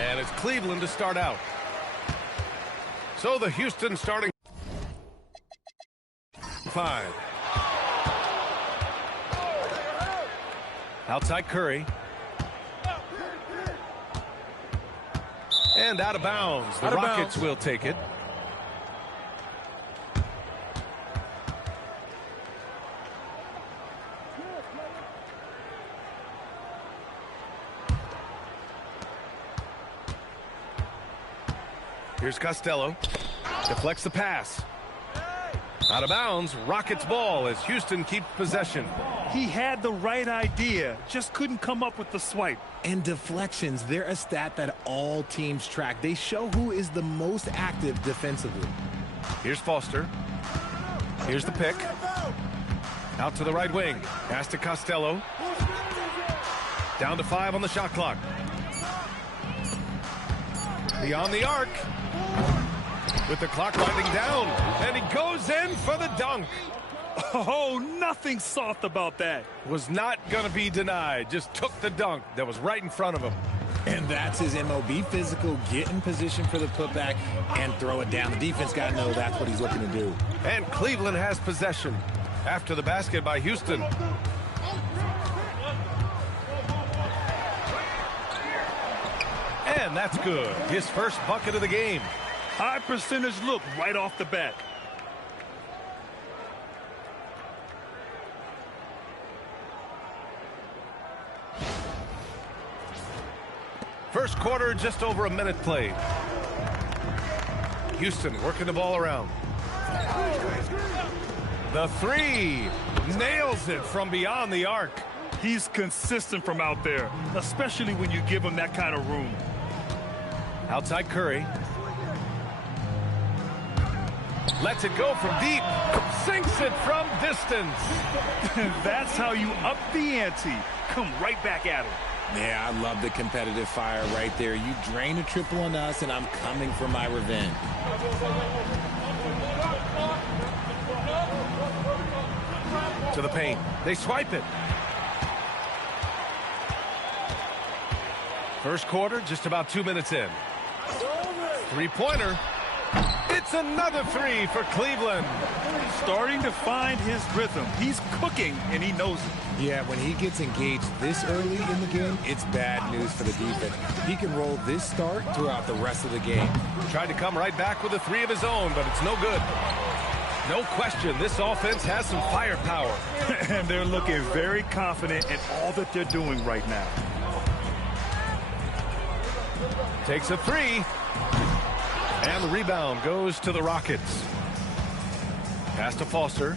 And it's Cleveland to start out. So the Houston starting 5. Outside Curry. And out of bounds. The Rockets will take it. Here's Costello. Deflects the pass. Out of bounds. Rockets ball as Houston keeps possession. He had the right idea, just couldn't come up with the swipe. And deflections, they're a stat that all teams track. They show who is the most active defensively. Here's Foster. Here's the pick. Out to the right wing. Pass to Costello. Down to 5 on the shot clock. Beyond the arc. With the clock winding down. And he goes in for the dunk. Oh, nothing soft about that. Was not going to be denied. Just took the dunk that was right in front of him. And that's his MO. Be physical, get in position for the putback, and throw it down. The defense got to know that's what he's looking to do. And Cleveland has possession after the basket by Houston. And that's good. His first bucket of the game. High percentage look right off the bat. First quarter, just over a minute played. Houston working the ball around. The 3 nails it from beyond the arc. He's consistent from out there, especially when you give him that kind of room. Outside Curry. Lets it go from deep. Sinks it from distance. That's how you up the ante. Come right back at him. Yeah, I love the competitive fire right there. You drain a triple on us, and I'm coming for my revenge. To the paint. They swipe it. First quarter, just about 2 minutes in. Three-pointer. It's another 3 for Cleveland. Starting to find his rhythm. He's cooking, and he knows it. Yeah, when he gets engaged this early in the game, it's bad news for the defense. He can roll this start throughout the rest of the game. Tried to come right back with a 3 of his own, but it's no good. No question, this offense has some firepower. And they're looking very confident in all that they're doing right now. Takes a 3. And the rebound goes to the Rockets. Pass to Foster.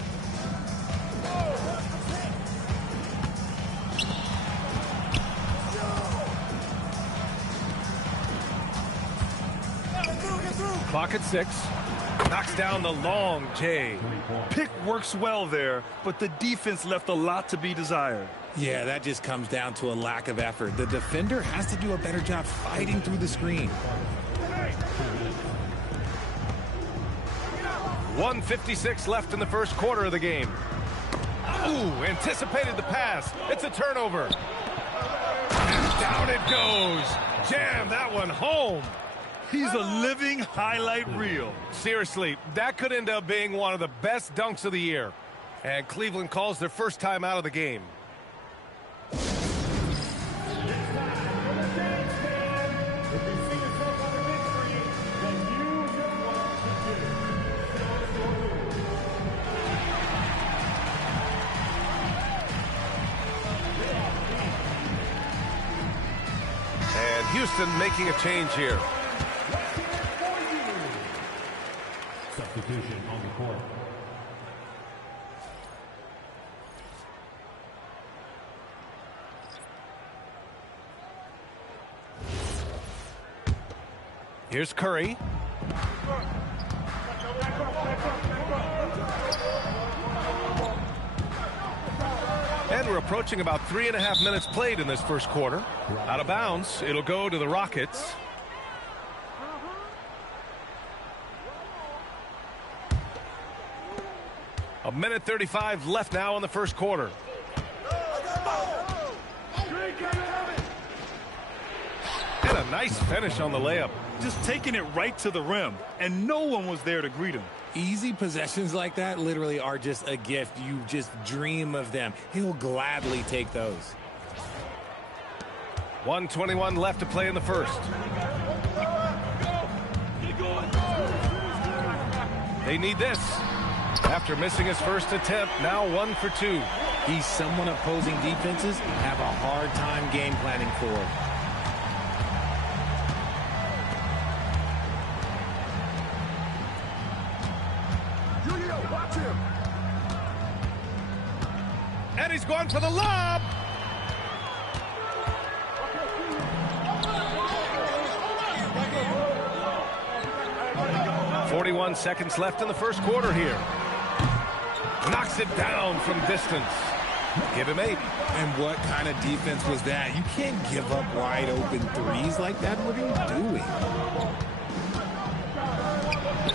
Clock at 6. Knocks down the long J. Pick works well there, but the defense left a lot to be desired. Yeah, that just comes down to a lack of effort. The defender has to do a better job fighting through the screen. 1:56 left in the first quarter of the game. Ooh, anticipated the pass. It's a turnover. And down it goes. Jam that one home. He's a living highlight reel. Seriously, that could end up being one of the best dunks of the year. And Cleveland calls their first time out of the game. And Houston making a change here. Substitution on the court. Here's Curry. And we're approaching about 3.5 minutes played in this first quarter. Out of bounds, it'll go to the Rockets. A minute 35 left now in the first quarter. And a A nice finish on the layup. Just taking it right to the rim, and no one was there to greet him. Easy possessions like that literally are just a gift. You just dream of them. He'll gladly take those. 1:21 left to play in the first. They need this. After missing his first attempt, now 1 for 2. He's someone opposing defenses have a hard time game planning for. And he's going for the lob. "41 seconds left in the first quarter here. Knocks it down from distance. Give him 8. And what kind of defense was that? You can't give up wide open threes like that. What are you doing?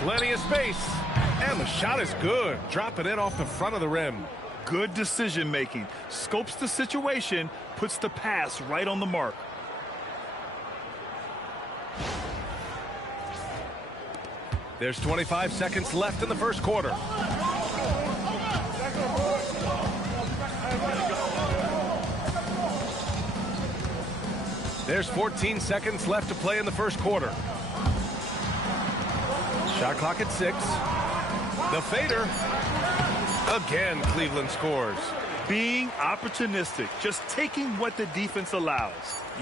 Plenty of space. And the shot is good. Dropping it off the front of the rim. Good decision making. Scopes the situation, puts the pass right on the mark. There's 25 seconds left in the first quarter. There's 14 seconds left to play in the first quarter. Shot clock at 6. The fader. Again, Cleveland scores. Being opportunistic, just taking what the defense allows.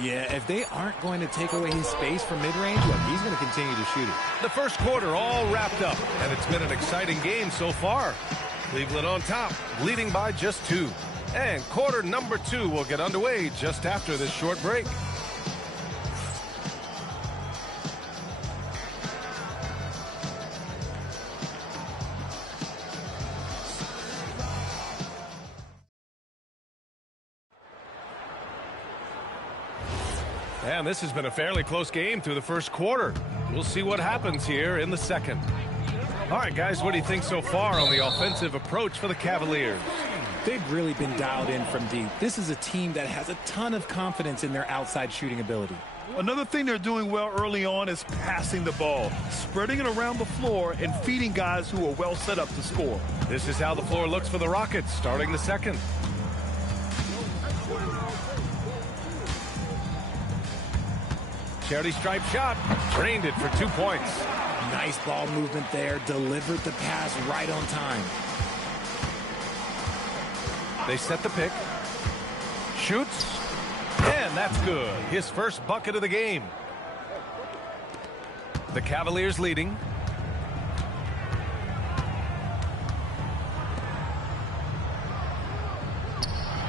Yeah, if they aren't going to take away his space from mid-range, look, he's going to continue to shoot it. The first quarter all wrapped up, and it's been an exciting game so far. Cleveland on top, leading by just 2. And quarter number 2 will get underway just after this short break. And this has been a fairly close game through the first quarter. We'll see what happens here in the second. All right, guys, what do you think so far on the offensive approach for the Cavaliers? They've really been dialed in from deep. This is a team that has a ton of confidence in their outside shooting ability. Another thing they're doing well early on is passing the ball, spreading it around the floor and feeding guys who are well set up to score. This is how the floor looks for the Rockets starting the second. Charity stripe shot. Drained it for 2 points. Nice ball movement there. Delivered the pass right on time. They set the pick. Shoots. And that's good. His first bucket of the game. The Cavaliers leading.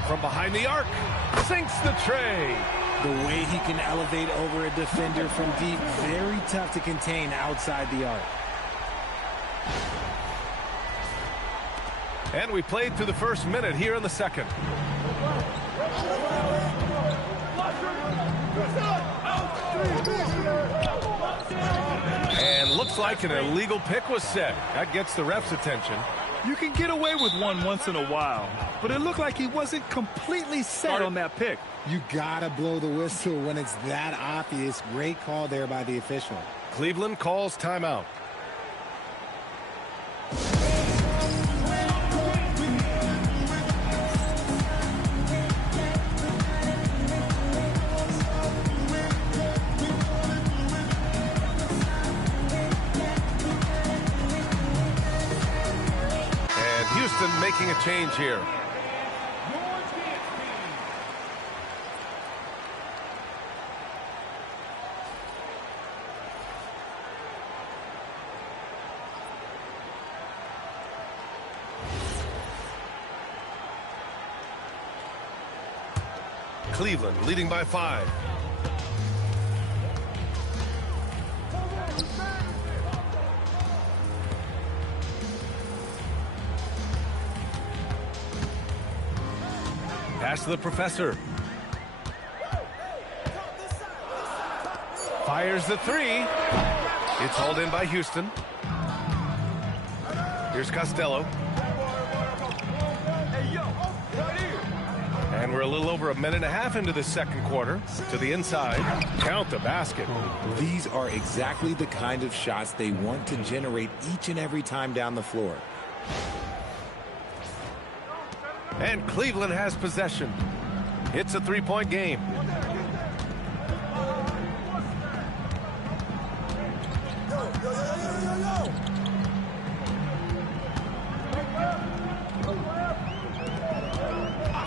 From behind the arc. Sinks the tray. The way he can elevate over a defender from deep, very tough to contain outside the arc. And we played through the first minute here in the second. And looks like an illegal pick was set. That gets the ref's attention. You can get away with one once in a while, but it looked like he wasn't completely set on that pick. You gotta blow the whistle when it's that obvious. Great call there by the official. Cleveland calls timeout. And Houston making a change here. Cleveland leading by 5. Pass to the professor. Fires the 3. It's hauled in by Houston. Here's Costello. And And we're a little over a minute and a half into the second quarter. To the inside. Count the basket. These are exactly the kind of shots they want to generate each and every time down the floor. And Cleveland has possession. It's a three-point game.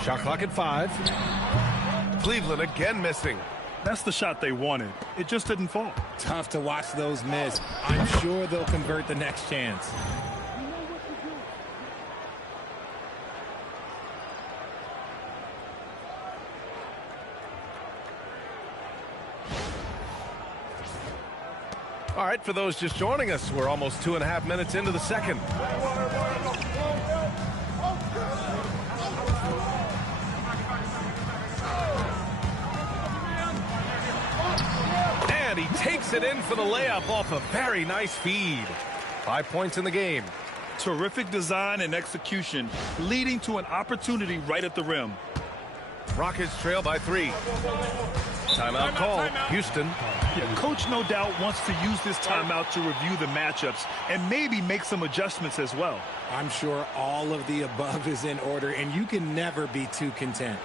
Shot clock at 5. Cleveland again missing. That's the shot they wanted. It just didn't fall. Tough to watch those miss. I'm sure they'll convert the next chance. All right, for those just joining us, we're almost 2.5 minutes into the second. And he takes it in for the layup off a very nice feed. 5 points in the game. Terrific design and execution, leading to an opportunity right at the rim. Rockets trail by 3. Timeout call. Houston. Yeah, coach no doubt wants to use this timeout to review the matchups and maybe make some adjustments as well. I'm sure all of the above is in order, and you can never be too content.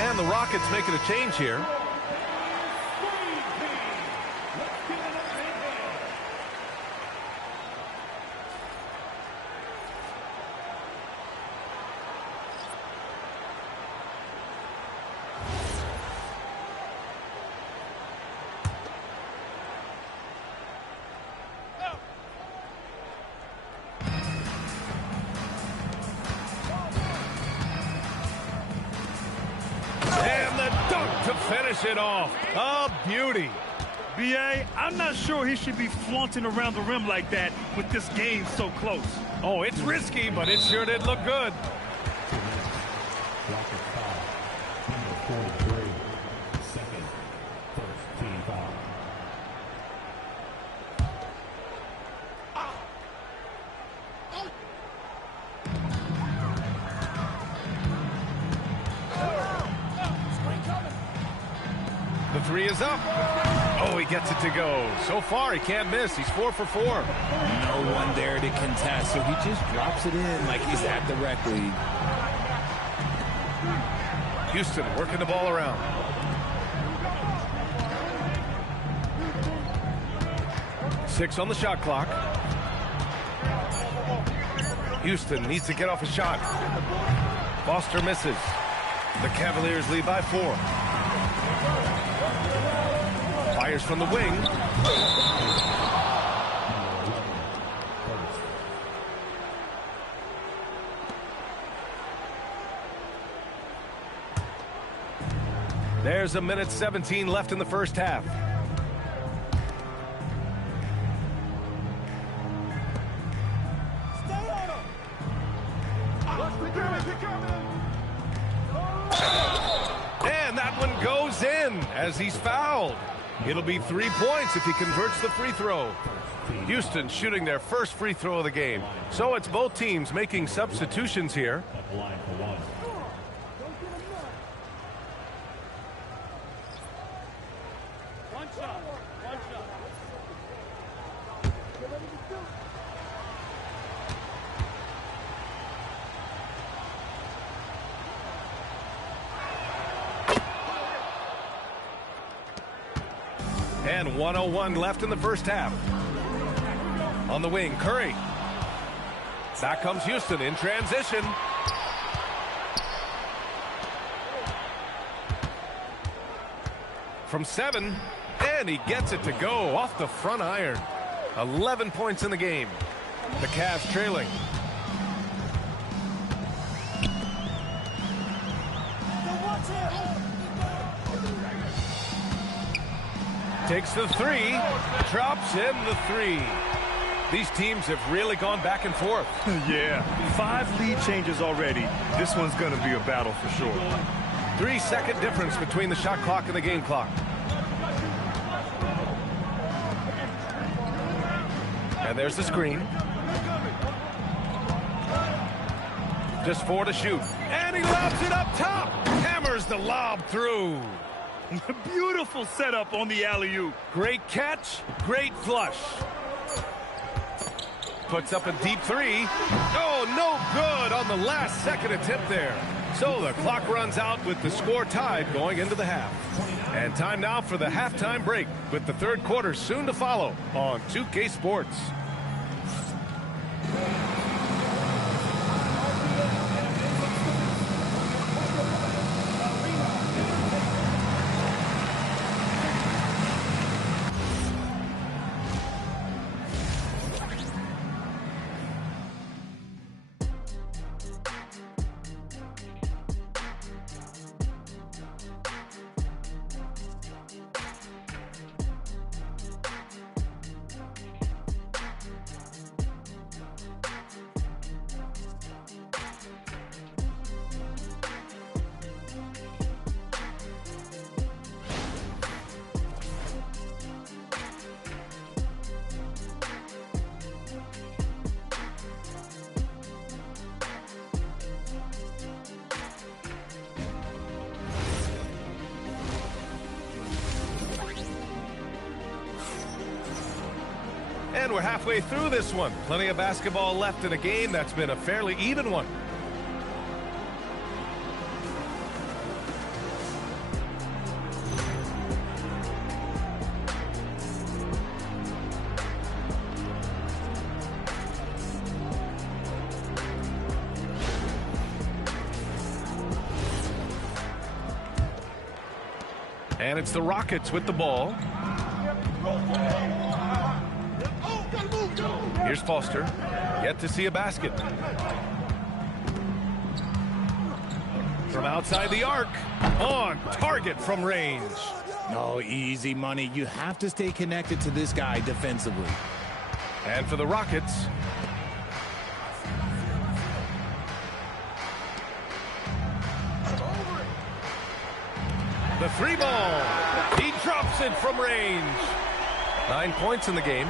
And the Rockets making a change here. Finish it off. A beauty. B.A., I'm not sure he should be flaunting around the rim like that with this game so close. Oh, it's risky, but it sure did look good. Rocket foul, number 43, second, first team foul. The 3 is up. Oh, he gets it to go. So far, he can't miss. He's 4 for 4. No one there to contest, so he just drops it in like he's at the rec league. Houston working the ball around. Six on the shot clock. Houston needs to get off a shot. Foster misses. The Cavaliers lead by 4. Fires from the wing. There's a minute 17 left in the first half. And that one goes in as he's fouled. It'll be 3 points if he converts the free throw. Houston shooting their first free throw of the game. So it's both teams making substitutions here. At the line for one. And 1:01 left in the first half. On the wing, Curry. Back comes Houston in transition. From 7, and he gets it to go off the front iron. 11 points in the game. The Cavs trailing. Takes the 3, drops in the 3. These teams have really gone back and forth. Yeah, 5 lead changes already. This one's going to be a battle for sure. 3-second difference between the shot clock and the game clock. And there's the screen. Just 4 to shoot. And he lobs it up top. Hammers the lob through. Beautiful setup on the alley-oop. Great catch, great flush. Puts up a deep 3. Oh, no good on the last second attempt there. So the clock runs out with the score tied going into the half. And time now for the halftime break with the third quarter soon to follow on 2K Sports. And we're halfway through this one. Plenty of basketball left in a game that's been a fairly even one. And it's the Rockets with the ball. Here's Foster. Yet to see a basket. From outside the arc. On target from range. No, easy money. You have to stay connected to this guy defensively. And for the Rockets. The 3 ball. He drops it from range. 9 points in the game.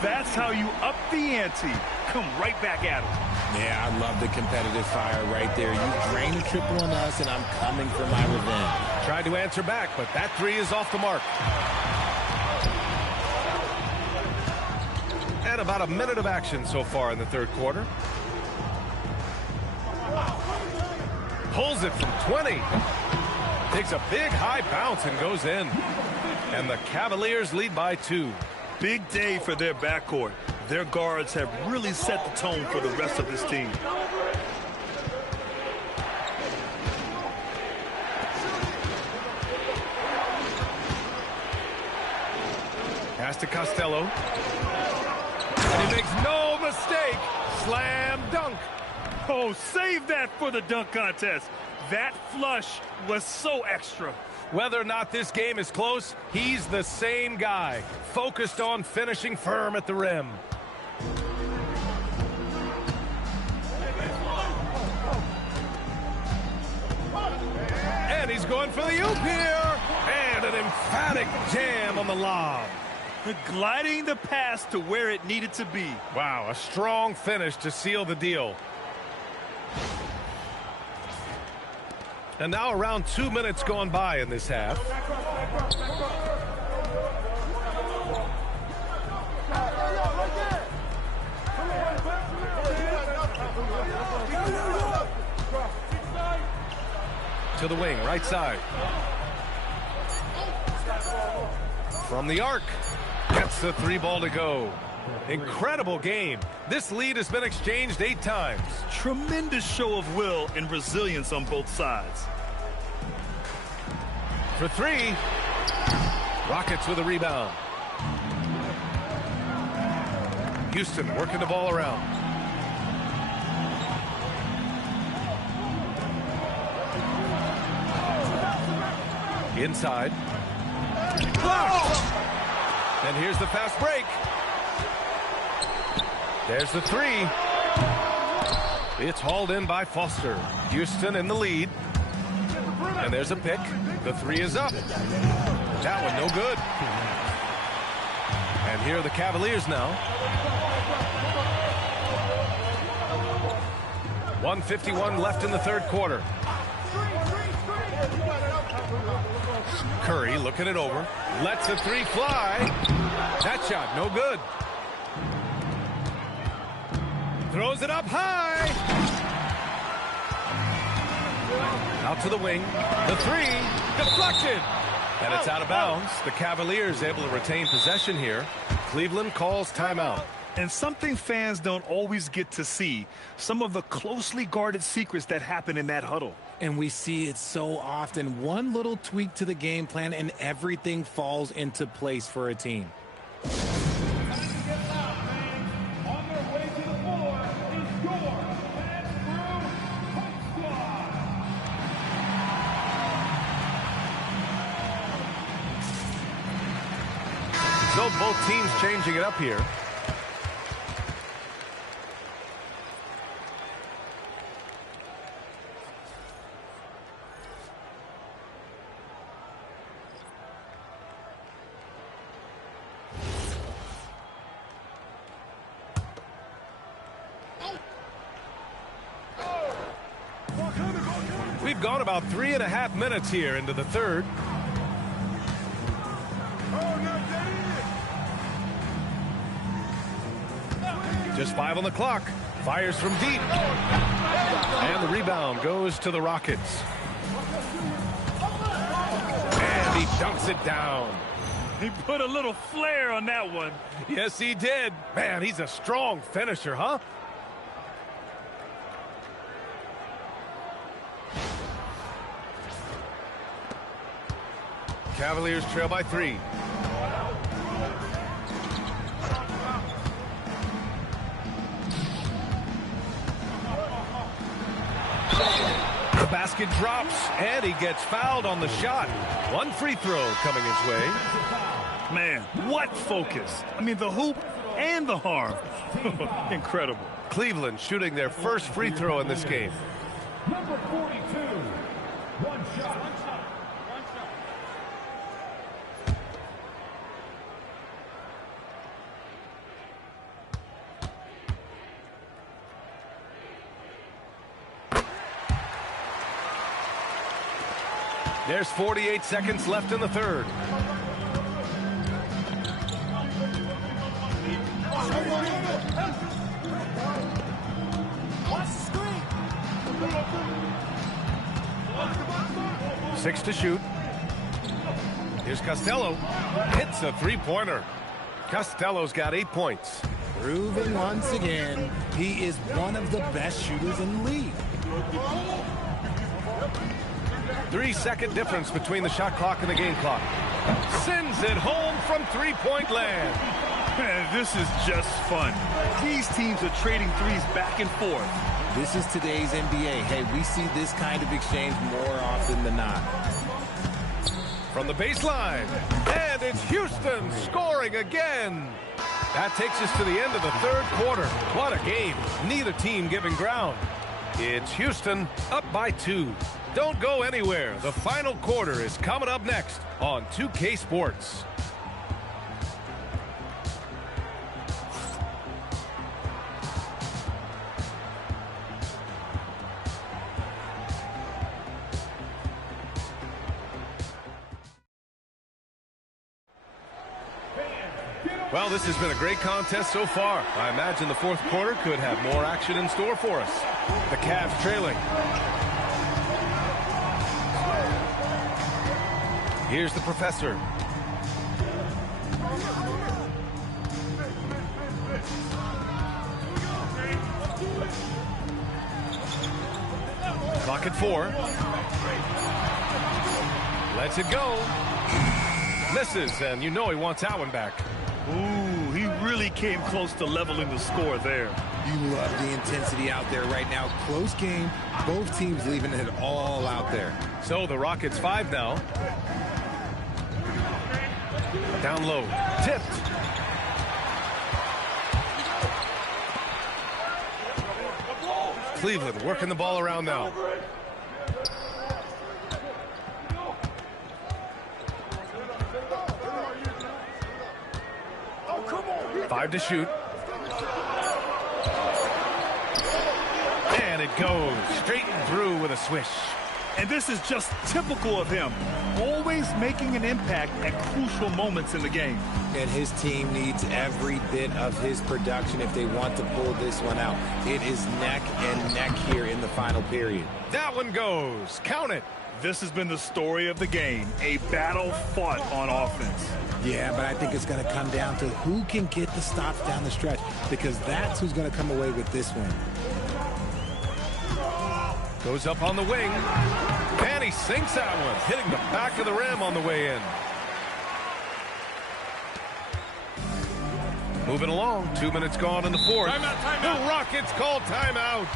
That's how you up the ante. Come right back at him. Yeah, I love the competitive fire right there. You drained a triple on us, and I'm coming for my revenge. Tried to answer back, but that 3 is off the mark. And about a minute of action so far in the third quarter. Pulls it from 20. Takes a big high bounce and goes in. And the Cavaliers lead by 2. Big day for their backcourt. Their guards have really set the tone for the rest of this team. Pass to Costello. And he makes no mistake. Slam dunk. Oh, save that for the dunk contest. That flush was so extra. Whether or not this game is close, he's the same guy, focused on finishing firm at the rim. And he's going for the oop here. And an emphatic jam on the lob. Gliding the pass to where it needed to be. Wow, a strong finish to seal the deal. And now around 2 minutes gone by in this half. To the wing, right side. From the arc. Gets the 3 ball to go. Incredible game. This lead has been exchanged 8 times. Tremendous show of will and resilience on both sides. For 3. Rockets with a rebound. Houston working the ball around. Inside. Blocked! And here's the fast break. There's the three. It's hauled in by Foster. Houston in the lead. And there's a pick. The three is up. That one no good. And here are the Cavaliers now. 1:51 left in the third quarter. Curry looking it over. Lets a three fly. That shot no good. Throws it up high. Out to the wing. The three. Deflected. And it's out of bounds. The Cavaliers able to retain possession here. Cleveland calls timeout. And something fans don't always get to see, some of the closely guarded secrets that happen in that huddle. And we see it so often. One little tweak to the game plan and everything falls into place for a team. So both teams changing it up here. We've gone about 3.5 minutes here into the third. Just 5 on the clock. Fires from deep. And the rebound goes to the Rockets. And he dunks it down. He put a little flair on that one. Yes, he did. Man, he's a strong finisher, huh? Cavaliers trail by 3. The basket drops, and he gets fouled on the shot. One free throw coming his way. Man, what focus. I mean, the hoop and the harm. Incredible. Cleveland shooting their first free throw in this game. Number 42, one shot. There's 48 seconds left in the third. Six to shoot. Here's Costello. Hits a three-pointer. Costello's got 8 points. Proving once again, he is one of the best shooters in the league. 3-second difference between the shot clock and the game clock. Sends it home from three-point land. Man, this is just fun. These teams are trading threes back and forth. This is today's NBA. Hey, we see this kind of exchange more often than not. From the baseline, and it's Houston scoring again. That takes us to the end of the third quarter. What a game. Neither team giving ground. It's Houston up by 2. Don't go anywhere. The final quarter is coming up next on 2K Sports. Well, this has been a great contest so far. I imagine the fourth quarter could have more action in store for us. The Cavs trailing. Here's the professor. Clock at 4. Lets it go. Misses, and you know he wants that one back. Ooh, he really came close to leveling the score there. You love the intensity out there right now. Close game. Both teams leaving it all out there. So the Rockets 5 now. Down low. Tipped. Cleveland working the ball around now. Five to shoot. And it goes straight through with a swish. And this is just typical of him, always making an impact at crucial moments in the game. And his team needs every bit of his production if they want to pull this one out. It is neck and neck here in the final period. That one goes. Count it. This has been the story of the game, a battle fought on offense. Yeah, but I think it's going to come down to who can get the stops down the stretch, because that's who's going to come away with this one. Goes up on the wing. And he sinks that one, hitting the back of the rim on the way in. Moving along. 2 minutes gone in the fourth. Timeout. The Rockets call timeout.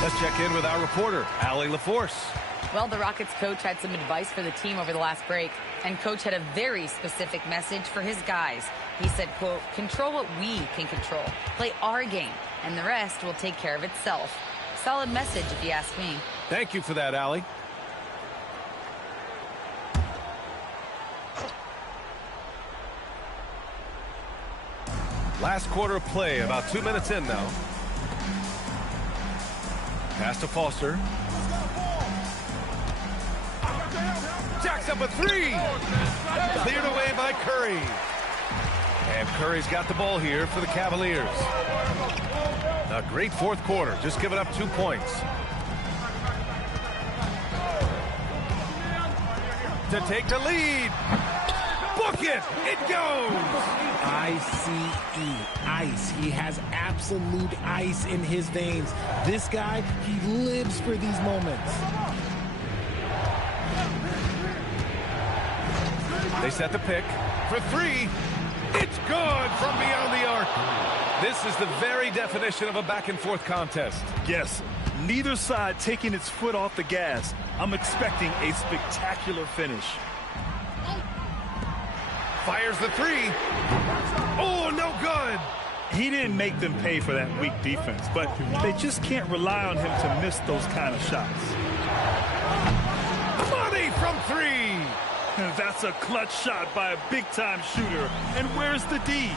Let's check in with our reporter, Allie LaForce. Well, the Rockets coach had some advice for the team over the last break, and coach had a very specific message for his guys. He said, quote, control what we can control, play our game, and the rest will take care of itself. Solid message, if you ask me. Thank you for that, Allie. Last quarter of play, about 2 minutes in now. Pass to Foster. Jacks up a three. Cleared away by Curry. And Curry's got the ball here for the Cavaliers. A great fourth quarter, just giving up 2 points. To take the lead. Book it. It goes. I-C-E, ice. He has absolute ice in his veins. This guy, he lives for these moments. They set the pick for three. It's good from beyond the arc. This is the very definition of a back-and-forth contest. Yes, neither side taking its foot off the gas. I'm expecting a spectacular finish. Fires the three. Oh, no good. He didn't make them pay for that weak defense, but they just can't rely on him to miss those kind of shots. Money from three. That's a clutch shot by a big-time shooter. And where's the D?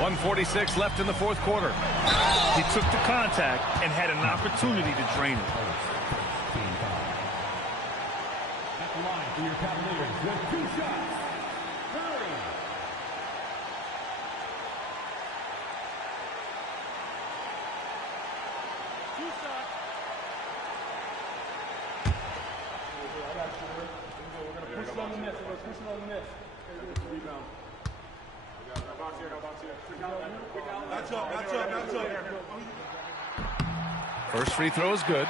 1:46 left in the fourth quarter. He took the contact and had an opportunity to drain it. At the line for your Cavaliers with 2 shots. Curry. First free throw is good.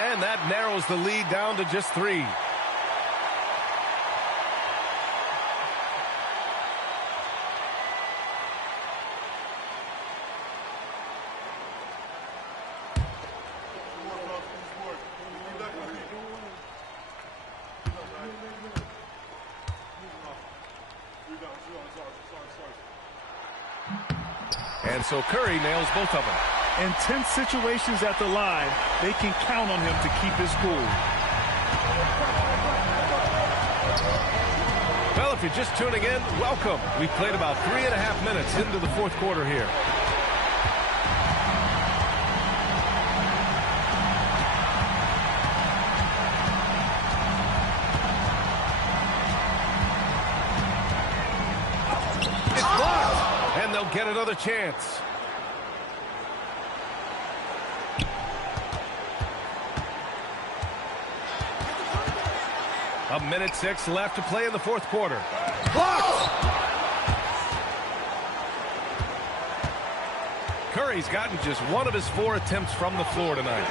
And that narrows the lead down to just 3. And so Curry nails both of them. In tense situations at the line, they can count on him to keep his cool. Well, if you're just tuning in, welcome. We've played about 3.5 minutes into the fourth quarter here. It's blocked, and they'll get another chance. A minute 6 left to play in the fourth quarter. Blocked! Curry he's gotten just one of his 4 attempts from the floor tonight.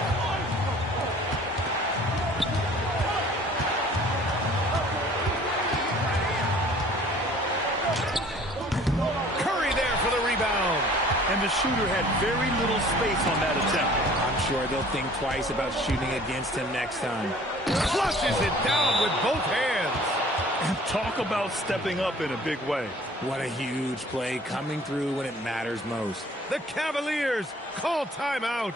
Curry there for the rebound. And the shooter had very little space on that attempt. I'm sure they'll think twice about shooting against him next time. Flushes it down with both hands. Talk about stepping up in a big way. What a huge play, coming through when it matters most. The Cavaliers call timeout.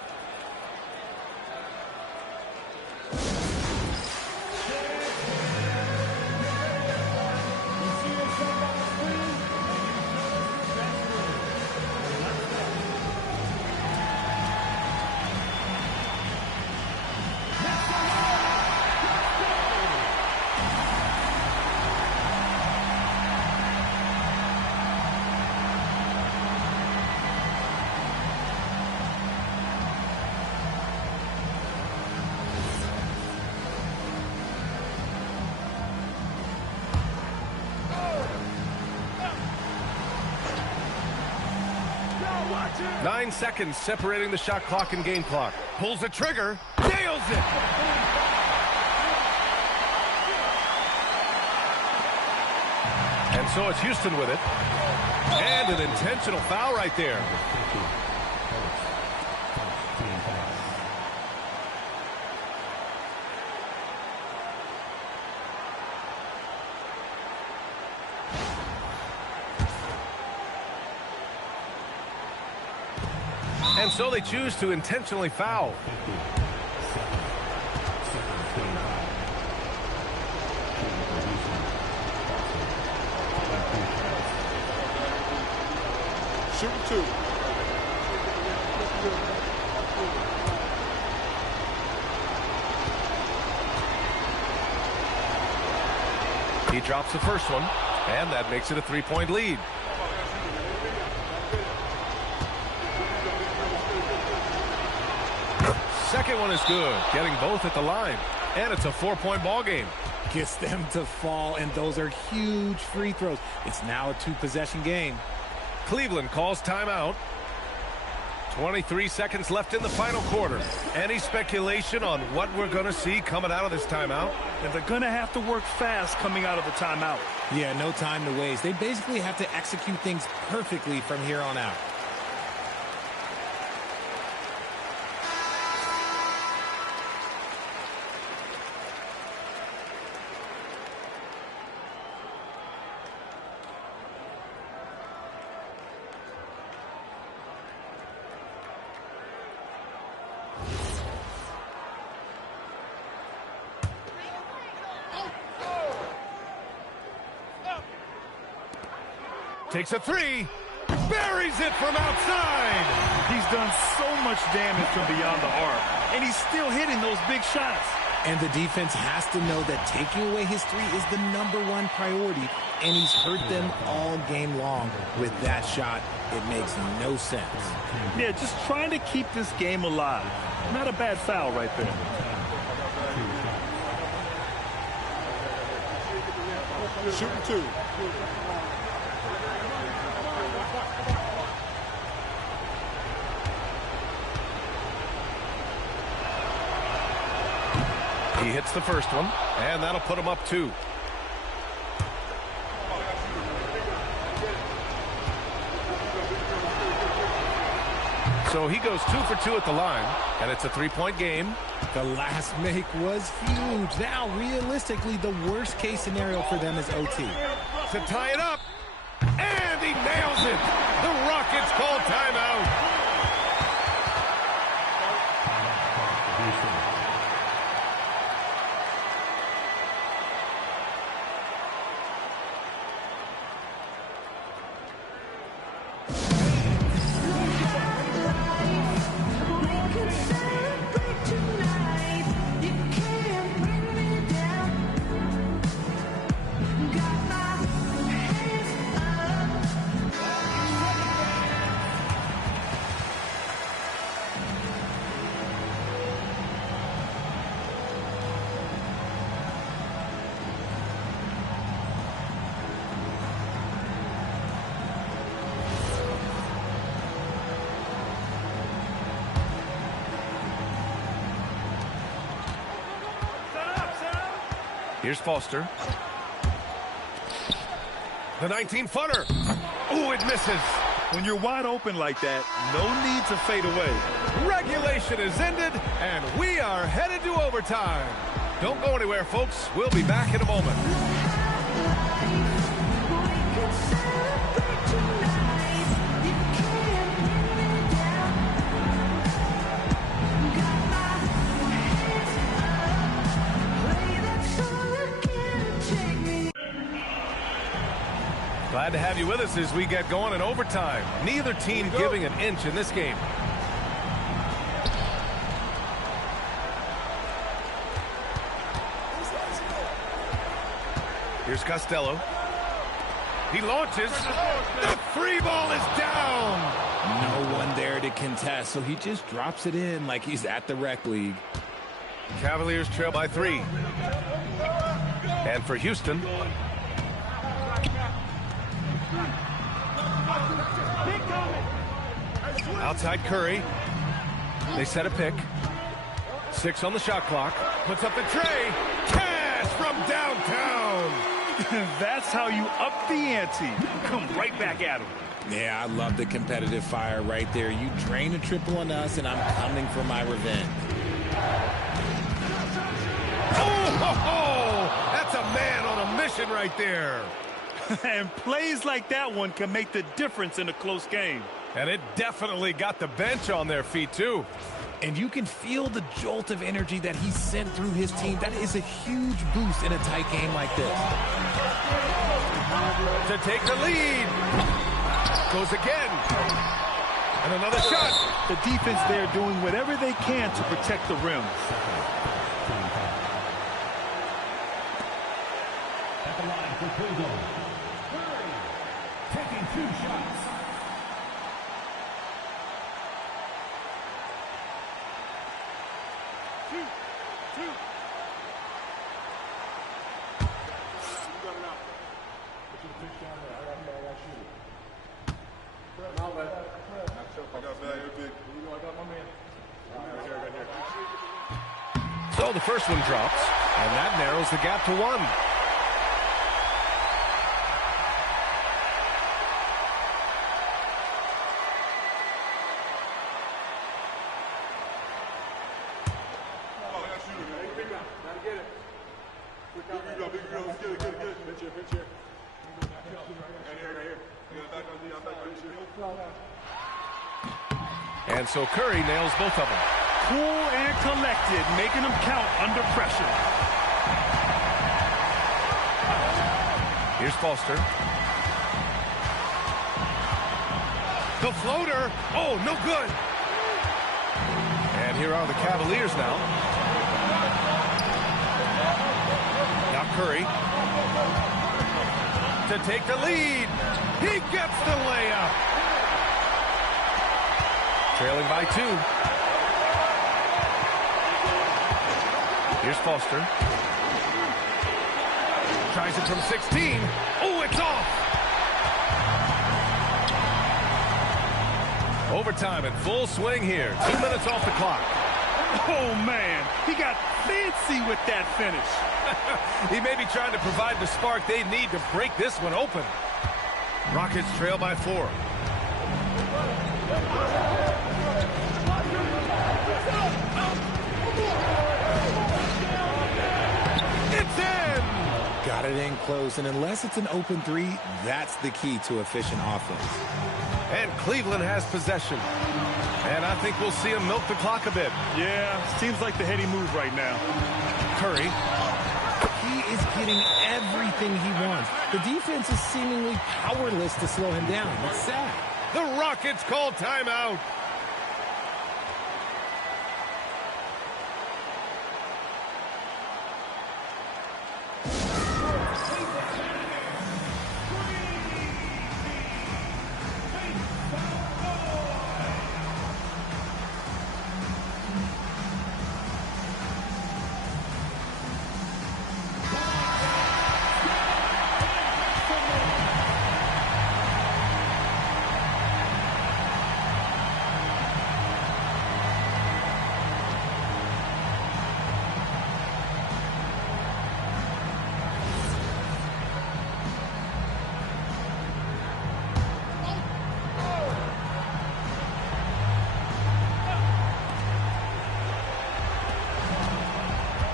Nine seconds separating the shot clock and game clock. Pulls the trigger, nails it. And so it's Houston with it. And an intentional foul right there. And so they choose to intentionally foul. Shoot 2. He drops the first one, and that makes it a 3-point lead. Second one is good, getting both at the line. And it's a 4-point ball game. Gets them to fall, and those are huge free throws. It's now a 2-possession game. Cleveland calls timeout. 23 seconds left in the final quarter. Any speculation on what we're going to see coming out of this timeout? And they're going to have to work fast coming out of the timeout. Yeah, no time to waste. They basically have to execute things perfectly from here on out. Takes a 3, buries it from outside. He's done so much damage from beyond the arc, and he's still hitting those big shots. And the defense has to know that taking away his 3 is the #1 priority, and he's hurt them all game long. With that shot, it makes no sense. Yeah, just trying to keep this game alive. Not a bad foul right there. Shooting 2. He hits the first one, and that'll put him up 2. So he goes 2 for 2 at the line, and it's a 3-point game. The last make was huge. Now, realistically, the worst-case scenario for them is OT. To tie it up, and he nails it. The Rockets call timeout. Here's Foster. The 19-footer. Ooh, it misses. When you're wide open like that, no need to fade away. Regulation is ended, and we are headed to overtime. Don't go anywhere, folks. We'll be back in a moment. Glad to have you with us as we get going in overtime. Neither team giving an inch in this game. Here's Costello. He launches. The free ball is down. No one there to contest, so he just drops it in like he's at the rec league. Cavaliers trail by 3. And for Houston. Outside Curry. They set a pick. 6 on the shot clock. Puts up the tray. Cash from downtown. That's how you up the ante. Come right back at him. Yeah, I love the competitive fire right there. You drain a triple on us, and I'm coming for my revenge. Oh, that's a man on a mission right there. And plays like that one can make the difference in a close game. And it definitely got the bench on their feet, too. And you can feel the jolt of energy that he sent through his team. That is a huge boost in a tight game like this. To take the lead. Goes again. And another shot. The defense there doing whatever they can to protect the rim. At the line for Cleveland, Curry taking 2 shots. So the first one drops, and that narrows the gap to 1. And so Curry nails both of them. Cool and collected, making them count under pressure. Here's Foster. The floater. Oh, no good. And here are the Cavaliers now. Now Curry. To take the lead. He gets the layup. Trailing by 2. Here's Foster. Tries it from 16. Oh, it's off. Overtime in full swing here. 2 minutes off the clock. Oh, man. He got fancy with that finish. He may be trying to provide the spark they need to break this one open. Rockets trail by 4. It's in! Got it in close, and unless it's an open 3, that's the key to efficient offense. And Cleveland has possession. And I think we'll see him milk the clock a bit. Yeah, seems like the heady move right now. Curry. He is getting everything he wants. The defense is seemingly powerless to slow him down. It's sad. The Rockets call timeout.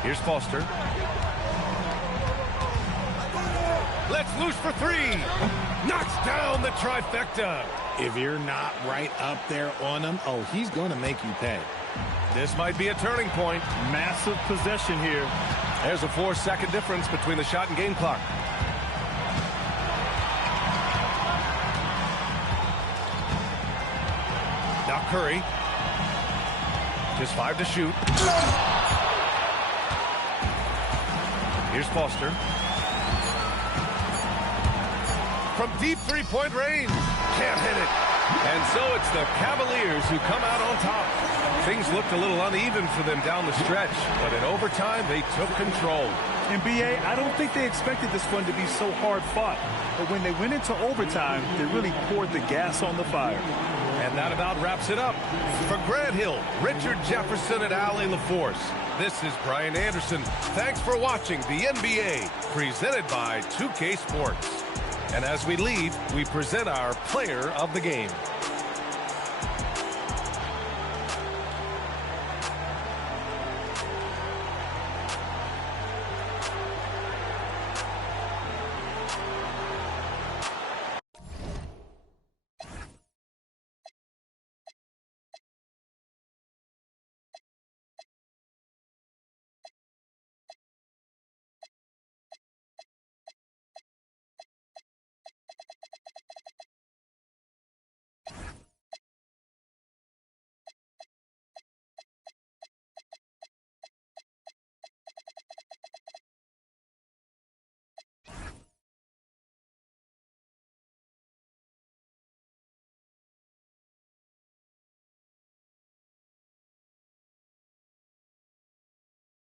Here's Foster. Let's loose for three. Knocks down the trifecta. If you're not right up there on him, oh, he's going to make you pay. This might be a turning point. Massive possession here. There's a 4-second difference between the shot and game clock. Now Curry. Just 5 to shoot. Here's Foster. From deep three-point range. Can't hit it. And so it's the Cavaliers who come out on top. Things looked a little uneven for them down the stretch, but in overtime, they took control. And B.A., I don't think they expected this one to be so hard-fought. But when they went into overtime, they really poured the gas on the fire. And that about wraps it up. For Grant Hill, Richard Jefferson, and Allie LaForce, this is Brian Anderson. Thanks for watching the NBA, presented by 2K Sports. And as we leave, we present our player of the game.